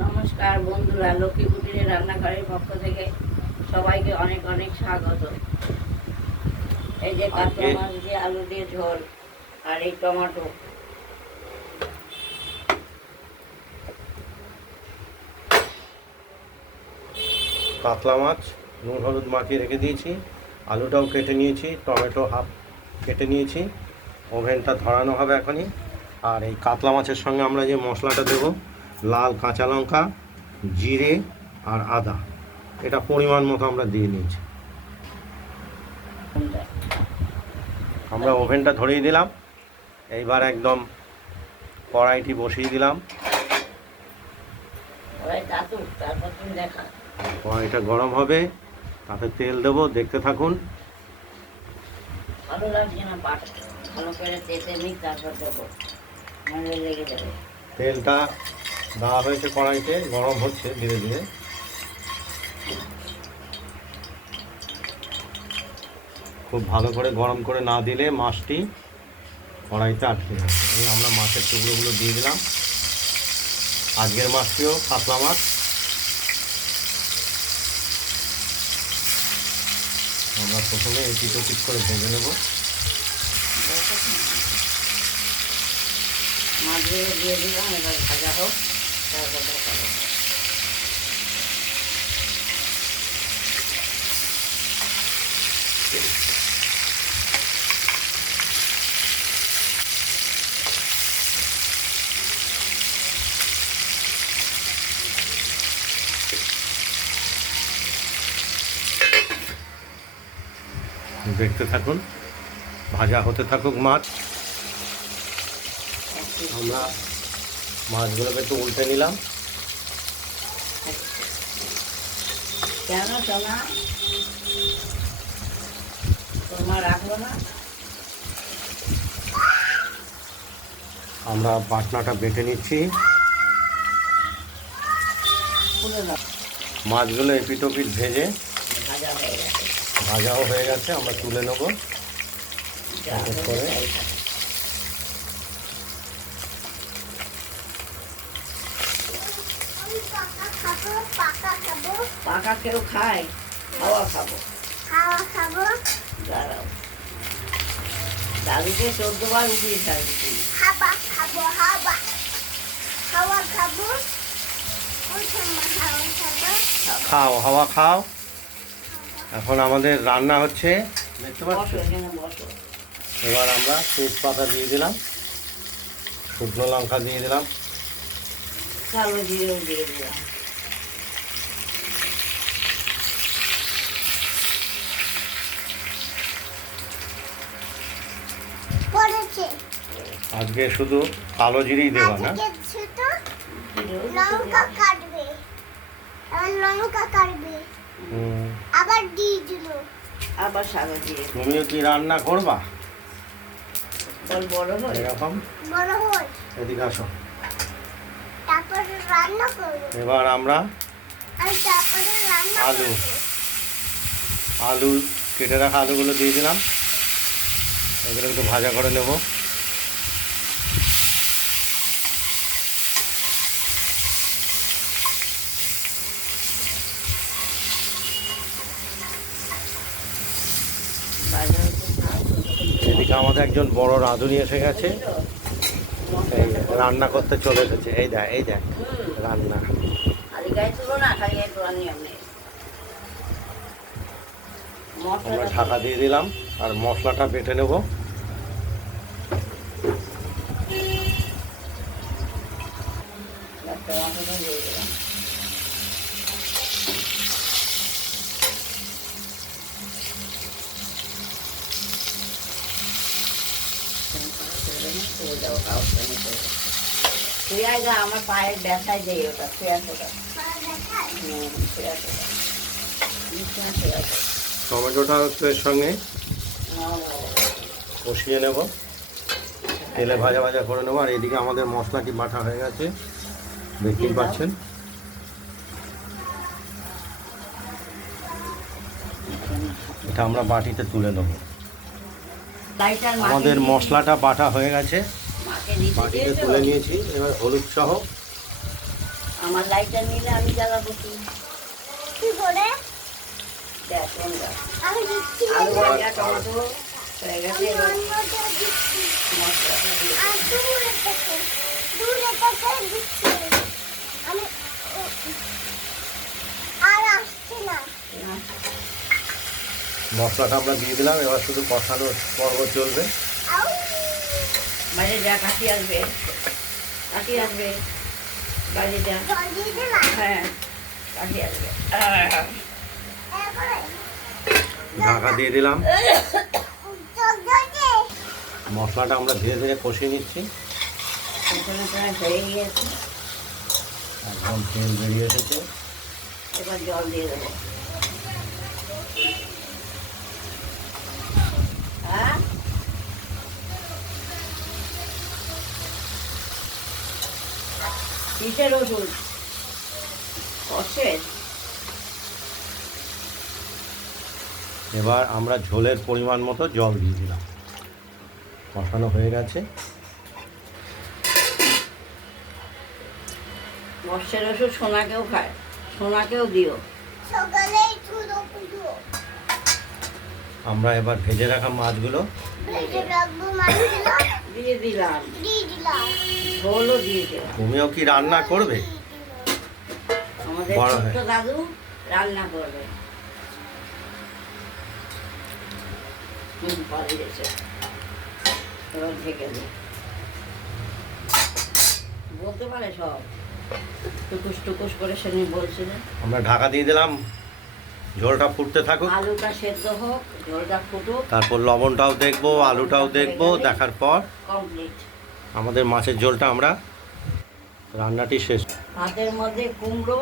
নমস্কার বন্ধুরা, লক্ষ্মী কুটিরের রান্নাঘরের পক্ষ থেকে সবাইকে অনেক অনেক স্বাগত। এই যে কাতলা মাছ দিয়ে আলু দিয়ে ঝোল আর এই টমেটো। কাতলা মাছ নুন হলুদ মাখিয়ে রেখে দিয়েছি, আলুটাও কেটে নিয়েছি, টমেটো হাফ কেটে নিয়েছি। ওভেনটা ধরানো হবে এখনই। আর এই কাতলা মাছের সঙ্গে আমরা যে মশলাটা দেব, লাল কাঁচা লঙ্কা, জিরে আর আদা, এটা পরিমাণ মতো আমরা দিয়ে নিয়েছি। আমরা ওভেনটা ধরিয়ে দিলাম। এইবার একদম কড়াইটি বসিয়ে দিলাম। কড়াইটা গরম হবে, তাতে তেল দেব, দেখতে থাকুন। তেলটা দেওয়া হয়েছে কড়াইতে, গরম হচ্ছে ধীরে ধীরে। খুব ভালো করে গরম করে না দিলে মাছটি কড়াইতে আটকে যাবে। এই আমরা মাছের টুকরোগুলো দিয়ে দিলাম। আজকের মাছটিও কাতলা মাছ। আমরা প্রথমে এপিট ওপিট করে ভেজে নেব। মাছগুলো দিয়ে দিলাম, এবার ভাজা হোক, তারপর দেখাবো। দেখতে থাকুন, ভাজা হতে থাকুক মাছ। আমরা মাছগুলোকে একটু উল্টে নিলাম। কেন সোনা তোমার রাখলো না? আমরা বাটনাটা বেটে নিচ্ছি। মাছগুলো এপিট ওপিট ভেজে ভাজাও হয়ে গেছে, আমরা তুলে নেব করে। পাকা কেউ খায়, হাওয়া খাবো। দাঁড়াও, দাদুকে 14 বার উঠিয়ে থাকবি। খাও, হাওয়া খাও। এখন আমাদের রান্না হচ্ছে, দেখতে পাচ্ছ। এবার আমরা তেজপাতা দিয়ে দিলাম, শুকনো লঙ্কা দিয়ে দিলাম, কালো জিরেও দিয়ে দিলাম। আজকে শুধু কালো জিরেই দেবা না, লঙ্কা কাটবে, আবার দিয়ে দিল, আবার সাদা জিরে। তুমিও কি রান্না করবা? বড় হয় এরকম বড় হয়, এদিকে আসো। তারপরে রান্না করব। এবার আমরা আলু আলু কেটে রাখা আলুগুলো দিয়ে দিলাম। এগুলো একটু ভাজা করে নেব। এদিকে আমাদের একজন বড় রাঁধুনি এসে গেছে, এই রান্না করতে চলে এসেছে। এই দেখ রান্না। আমরা ঢাকা দিয়ে দিলাম আর মশলাটা বেটে নেব। আমার পায়ের ব্যথায় দেয় ওটা, টমেটোটা একটু এর সঙ্গে কষিয়ে নেব, তেলে ভাজা ভাজা করে নেব। আর এদিকে আমাদের মশলাটি বাটা হয়ে গেছে, দেখতেই পাচ্ছেন। এটা আমরা বাটিতে তুলে নেব। আমাদের মশলাটা বাটা হয়ে গেছে, বাটিতে তুলে নিয়েছি। এবার হলুদ সহ আমার লাইটার নিলে আমি জ্বালাবো কি? কি করে দেখ কোনটা? আমি দিচ্ছি আলু ভাজা টমেটো হয়ে গেছে, এবার মশলাটা দিচ্ছি মশলাটা দিয়ে আর দূরে থেকে দিচ্ছি আমি আর আসছে না দিলাম। মশলাটা আমরা দিয়ে দিলাম, এবার শুধু কষানোর পর্ব চলবে। আউ বাইরে যা কাশি আসবে, কাশি আসবে বাইরে যা। জল দিয়ে দিলাম হ্যাঁ কাশি আসবে। এরপরে ঢাকা দিয়ে দিলাম। জল দিয়ে মশলাটা আমরা ধীরে ধীরে কষিয়ে নিচ্ছি। এখানে প্রায় হয়ে গিয়েছে, একদম তেল বেরিয়ে এসেছে। এবার জল দিয়ে দেবো। হ্যাঁ কিসের ওষুধ? কষের? এবার আমরা ঝোলের পরিমাণ মতো জল দিয়ে দিলাম। কষানো হয়ে গেছে। মৎস্যের ওষুধ সোনাকেও খায়, সোনাকেও দিও। সকালে চুলো পুজো আমরা এবার ভেজে রাখা মাছগুলো ভেজে রাখবো মাছগুলো দিয়ে দিলাম, দিয়ে দিলাম ঝোলও দিয়ে দিলাম। তুমিও কি রান্না করবে? আমাদের বড় ছোট্ট হয়। দাদু রান্না করবে। পালিয়ে গেছে, এবার ঢেকে দিই। বলতে পারে সব, টুকুস টুকুস করে সেদিন বলছিলেন। আমরা ঢাকা দিয়ে দিলাম, ঝোলটা ফুটতে থাকুক। আলুটা সেদ্ধ হোক, ঝোলটা ফুটুক, তারপর লবণটাও দেখবো, আলুটাও দেখবো, দেখার পর কমপ্লিট। আমাদের মাছের ঝোলটা আমরা রান্নাটি শেষ। ভাতের মধ্যে কুমড়ো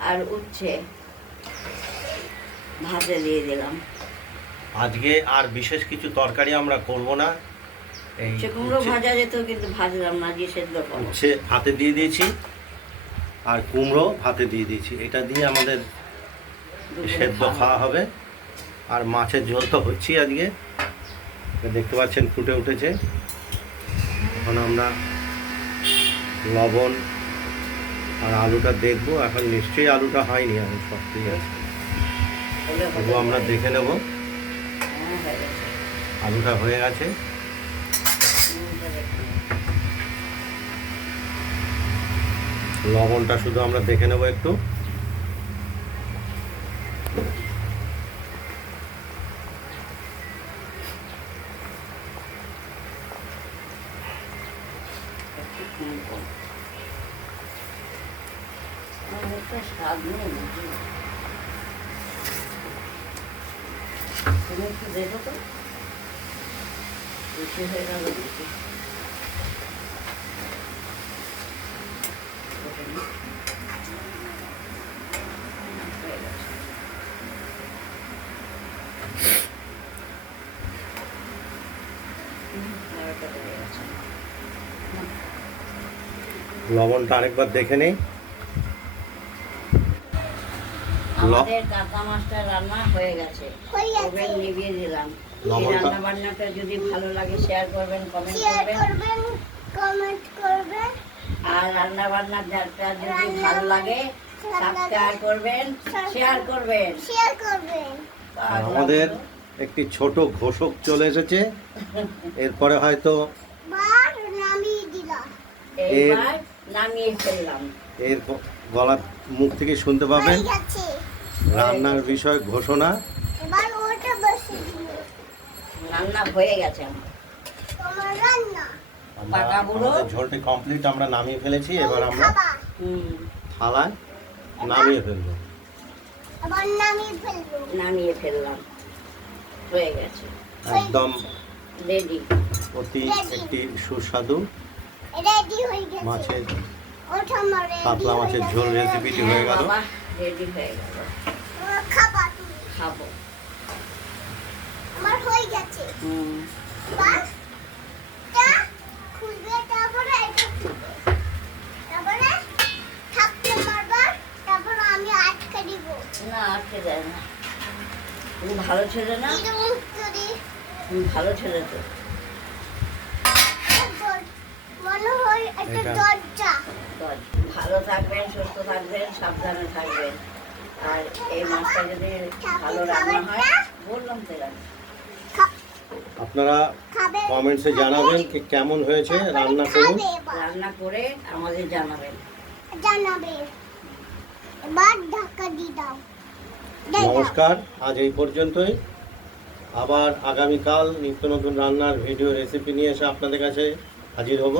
আর উচ্ছে ভাতে দিয়ে দিলাম। আজকে আর বিশেষ কিছু তরকারি আমরা করব না। এই সে কুমড়ো উচ্ছে- ভাজা যেত, কিন্তু ভাজলাম না, দিয়ে সেদ্ধ করবো। উচ্ছে ভাতে দিয়ে দিয়েছি আর কুমড়ো ভাতে দিয়ে দিয়েছি। এটা দিয়ে আমাদের দুপুরে সেদ্ধ খাওয়া খাওয়া হবে। আর মাছের ঝোল তো হচ্ছেই আজকে, এটা দেখতে পাচ্ছেন ফুটে উঠেছে। এখন আমরা লবণ আর আলুটা দেখবো। এখন নিশ্চয়ই আলুটা হয়নি, এখন সত্যি আছে, হলে হতে তবু আমরা পারে। দেখে নেব। হ্যাঁ, হয়ে গেছে। আলুটা হয়ে গেছে। নুনটা দেখে নাও। লবণটা শুধু আমরা দেখে নেব একটু। একটু কম কম। আমার একটা স্বাদ নেই নাকি? তুমি একটু দেখো তো, বেশি হয়ে গেল বেশি। হয়ে গেছে। আর একটা হয়ে গেছে। লবণটা আরেকবার দেখে নেই। আমাদের কাতলা মাছটা রান্না হয়ে গেছে, হয়ে গেছে। ওভেন নিভিয়ে দিলাম। এই লবণটা- রান্না বান্নাটা যদি ভালো লাগে শেয়ার করবেন, কমেন্ট শেয়ার করবেন। করবেন কমেন্ট করবেন আর রান্না বান্নার যদি ভালো লাগে সাবস্ক্রাইব করবেন, শেয়ার করবেন। শেয়ার করবেন আর আমাদের একটি ছোট ঘোষক চলে এসেছে। এরপরে হয়তো বার নামিয়ে দিলাম এইবার নামিয়ে ফেললাম। এর গলার মুখ থেকে শুনতে পাবেন হয়ে গেছে রান্নার বিষয় ঘোষণা। এবার ওটা বসে দিল রান্না হয়ে গেছে আমার। তোমার রান্না পাকা বুড়ো। আমাদের ঝোলটি কমপ্লিট, আমরা নামিয়ে ফেলেছি। এবার আমরা খাবা হুম, থালায় নামিয়ে ফেলবো। আবার নামিয়ে ফেলবো নামিয়ে ফেললাম, হয়ে গেছে, একদম রেডি। অতি একটি সুস্বাদু রেডি হয়ে গেছে মাছের ওটা আমার ready কাতলা হয়ে মাছের গেছে। ঝোল রেসিপিটি হয়ে গেল। বাবা রেডি হয়ে গেল, খাবা তুমি খাবো। আমার হয়ে গেছে হুম, বাস টা খুলবে তারপরে এটা খুলবে তারপরে থাকতে মারবা তারপর আমি আটকে দিব না আটকে যায় না। তুমি ভালো ছেলে না? এরকম যদি তুমি ভালো ছেলে তো। মনে হয় একটা এটা- দরজা দরজা। ভালো থাকবেন, সুস্থ থাকবেন, সাবধানে থাকবেন। আর এই মাছটা যদি ভালো রান্না হয়, বললাম তো রান্না। আপনারা খাবে কমেন্টসে জানাবেন কি কেমন হয়েছে, রান্না করুন। খাবে এবার। রান্না করে আমাদের জানাবেন। জানাবে এবার ঢাকা দিয়ে দাও দিয়ে দাও। নমস্কার, আজ এই পর্যন্তই। আবার আগামীকাল নিত্য নতুন রান্নার ভিডিও রেসিপি নিয়ে এসে আপনাদের কাছে হাজির হব।